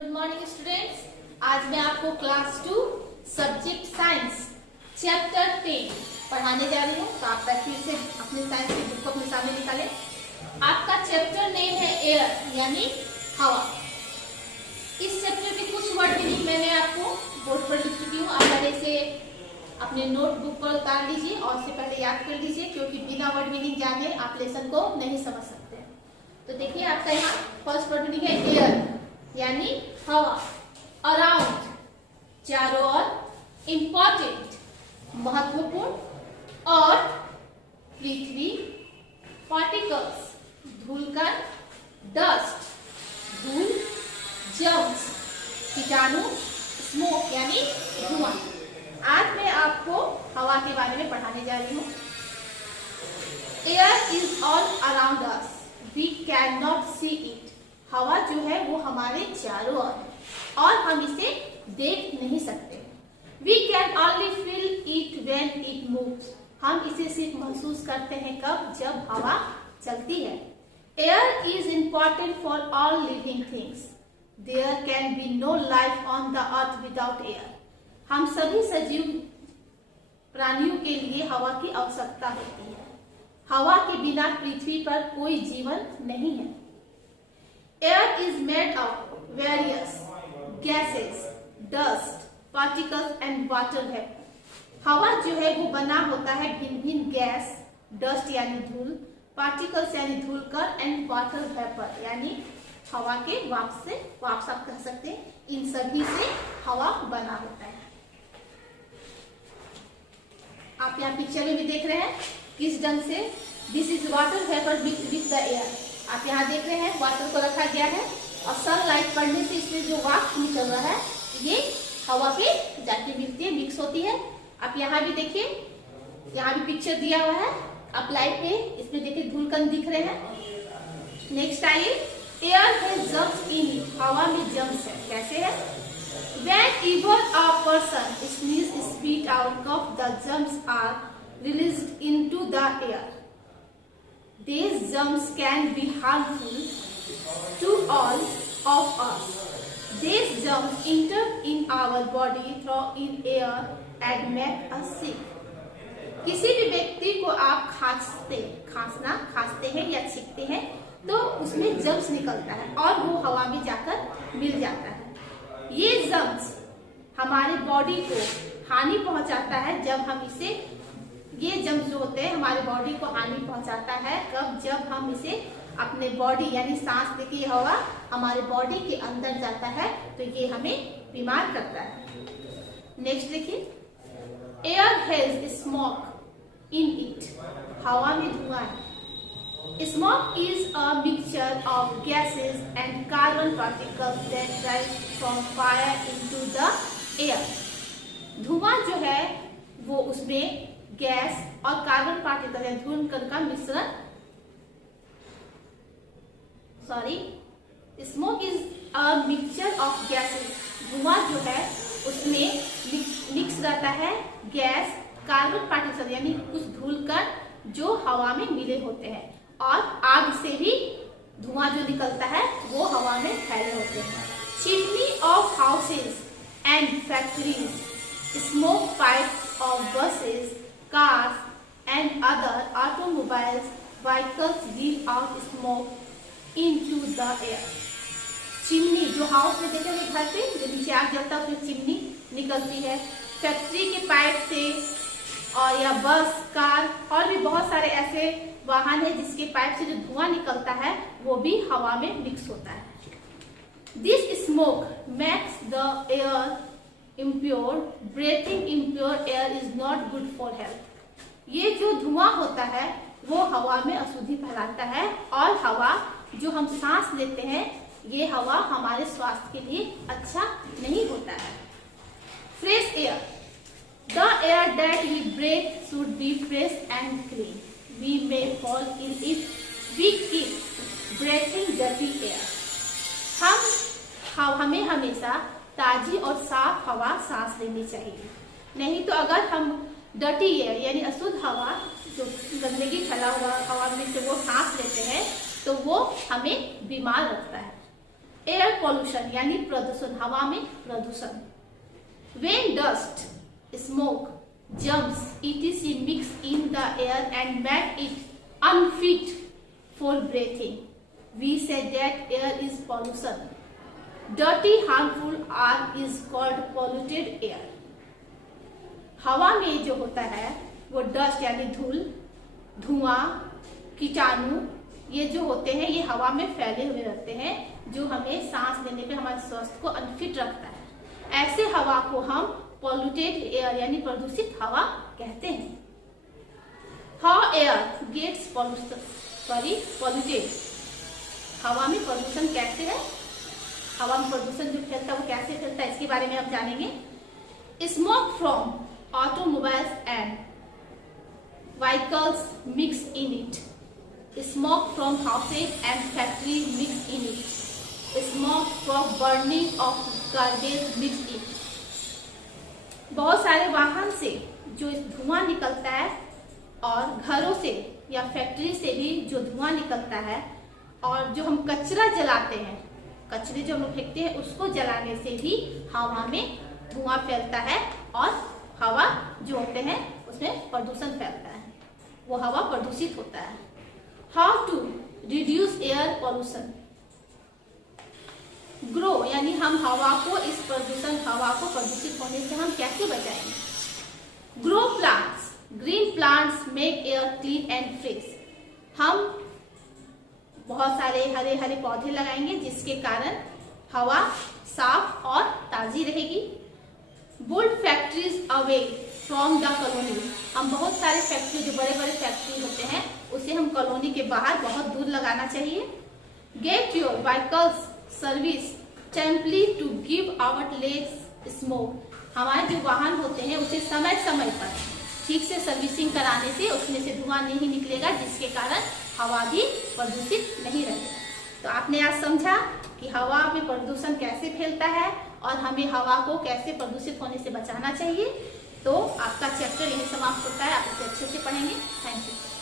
Good morning students. आज मैं आपको क्लास 2 सब्जेक्ट साइंस चैप्टर 10 पढ़ाने जा रही हूँ। तो आप फिर से अपने साइंस की बुक को अपने सामने निकालें। आपका चैप्टर नेम है एयर यानी हवा। इस चैप्टर के कुछ वर्ड मीनिंग मैंने आपको बोर्ड पर लिख चुकी हूँ। आप पहले से अपने नोटबुक पर उतार लीजिए और उससे पहले याद कर लीजिए, क्योंकि बिना वर्ड मीनिंग जाने आप लेसन को नहीं समझ सकते। तो देखिए आपका यहाँ फर्स्ट वर्ड मीनिंग है एयर यानी हवा, अराउंड चारों ओर, इंपॉर्टेंट महत्वपूर्ण, और पृथ्वी, पार्टिकल्स धूलकण, डस्ट धूल, जर्म्स कीटाणु, स्मोक यानी धुआं। आज मैं आपको हवा के बारे में पढ़ाने जा रही हूँ। Air is all around us, we can not see it. हवा जो है वो हमारे चारों ओर है और हम इसे देख नहीं सकते। We can only feel it when it moves. हम इसे सिर्फ महसूस करते हैं कब? जब हवा चलती है। Air is important for all living things. There can be no life on the earth without air. हम सभी सजीव प्राणियों के लिए हवा की आवश्यकता होती है। हवा के बिना पृथ्वी पर कोई जीवन नहीं है। Air is made of various gases, dust, particles and water vapor. हवा जो है वो बना होता है भिन्न भिन्न गैस, डस्ट यानी धूल, पार्टिकल्स यानी धूलकण, एंड वाटर वेपर यानी हवा के वाष्प से, वाष्प आप कह सकते हैं। इन सभी से हवा बना होता है। आप यहाँ पिक्चर में भी देख रहे हैं किस ढंग से this is water vapour mix with the air. आप यहाँ देख रहे हैं वाटर को रखा गया है और सनलाइट पड़ने से इसमें जो वाष्प निकल रहा है ये हवा पे जाके मिलती है, मिक्स होती है। आप यहाँ भी देखिए, यहाँ भी पिक्चर दिया हुआ है। आप लाइट पे इसमें देखिए धूलकण दिख रहे हैं। नेक्स्ट आइए, air has germs in it. हवा में जर्म्स है। कैसे है? Whenever a person sneezes, spit out, cough, the germs are released into the air. These germs can be harmful to all of us. These germs enter in our body through in air and make us sick. किसी भी व्यक्ति को आप खांसते हैं या छींकते हैं तो उसमें जर्म्स निकलता है और वो हवा में जाकर मिल जाता है। ये जर्म्स हमारे बॉडी को हानि पहुंचाता है जब हम इसे, ये जर्म्स जो होते हैं हमारे बॉडी को हानि पहुंचाता है कब? जब हम इसे अपने बॉडी यानी सांस लेके हवा हमारे बॉडी के अंदर जाता है तो ये हमें बीमार करता है। नेक्स्ट देखिए, air has smoke in it. हवा में धुआं है। Smoke is a mixture of gases and carbon particles that rise from fire into the air. धुआं जो है वो उसमें गैस और कार्बन पार्टिकल या धूलकण का मिश्रण, smoke is a mixture of gases. धुआं जो है उसमें मिक्स रहता है गैस, कार्बन पार्टिकल यानी कुछ धूलकण जो हवा में मिले होते हैं, और आग से भी धुआं जो निकलता है वो हवा में फैले होते हैं। Chimney of houses and factories, smoke pipe of buses, cars and other automobiles vehicles give out smoke into the air. Chimney जो हाउस में देखेंगे घर पे जो नीचे आग जलता है उसमें चिमनी निकलती है। फैक्ट्री के पाइप से और या बस, कार और भी बहुत सारे ऐसे वाहन है जिसके पाइप से जो धुआं निकलता है वो भी हवा में मिक्स होता है। This smoke makes the air impure. Breathing impure air is not good for health. ये जो धुआं होता है वो हवा में अशुद्धि फैलाता है और हवा जो हम सांस लेते हैं ये हवा हमारे स्वास्थ्य के लिए अच्छा नहीं होता है। Fresh air, the air that we breathe should be fresh and clean. We may fall in if we keep breathing dirty air. हमें हमेशा ताजी और साफ हवा सांस लेनी चाहिए, नहीं तो अगर हम डर्टी एयर यानी अशुद्ध हवा जो गंदगी फैला हुआ हवा में से वो सांस लेते हैं तो वो हमें बीमार रखता है। एयर पॉल्यूशन यानी प्रदूषण, हवा में प्रदूषण। When dust, smoke, germs, etc. mix in the air and make it unfit for breathing, we say that air is pollution. Dirty, harmful air is called polluted air. हवा में जो होता है वो डस्ट यानी धूल, धुआं, कीटाणु ये जो होते हैं ये हवा में फैले हुए रहते हैं, जो हमें सांस लेने पे हमारे स्वास्थ्य को अनफिट रखता है। ऐसे हवा को हम पॉल्यूटेड एयर यानी प्रदूषित हवा कहते हैं। हाउ एयर गेट्स पॉल्यूटेड, हवा में प्रदूषण कैसे है, हवा में प्रदूषण जो फैलता है वो कैसे फैलता है, इसके बारे में हम जानेंगे। Smoke from automobiles and vehicles mix in it. Smoke from houses and factories mix in it. Smoke from burning of garbage mix in it. बहुत सारे वाहन से जो धुआं निकलता है और घरों से या फैक्ट्री से भी जो धुआं निकलता है, और जो हम कचरा जलाते हैं, कचरे जो हम लोग फेंकते हैं उसको जलाने से भी हवा में धुआं फैलता है और हवा जो होते हैं उसमें प्रदूषण फैलता है, वो हवा प्रदूषित होता है। How to reduce air pollution, grow यानी हम हवा को इस प्रदूषण हवा को प्रदूषित होने से हम कैसे बचाएंगे। Grow plants, green plants make air clean and fresh, हम बहुत सारे हरे हरे पौधे लगाएंगे जिसके कारण हवा साफ और ताजी रहेगी। Built factories away from the colony, हम बहुत सारे फैक्ट्री जो बड़े बड़े फैक्ट्री होते हैं उसे हम कॉलोनी के बाहर बहुत दूर लगाना चाहिए। Get your vehicles service timely to give out less smoke, हमारे जो वाहन होते हैं उसे समय समय पर ठीक से सर्विसिंग कराने से उसमें से धुआं नहीं निकलेगा, जिसके कारण हवा भी प्रदूषित नहीं रहेगा। तो आपने आज समझा कि हवा में प्रदूषण कैसे फैलता है और हमें हवा को कैसे प्रदूषित होने से बचाना चाहिए। तो आपका चैप्टर यही समाप्त होता है, आप इसे अच्छे से पढ़ेंगे। Thank you.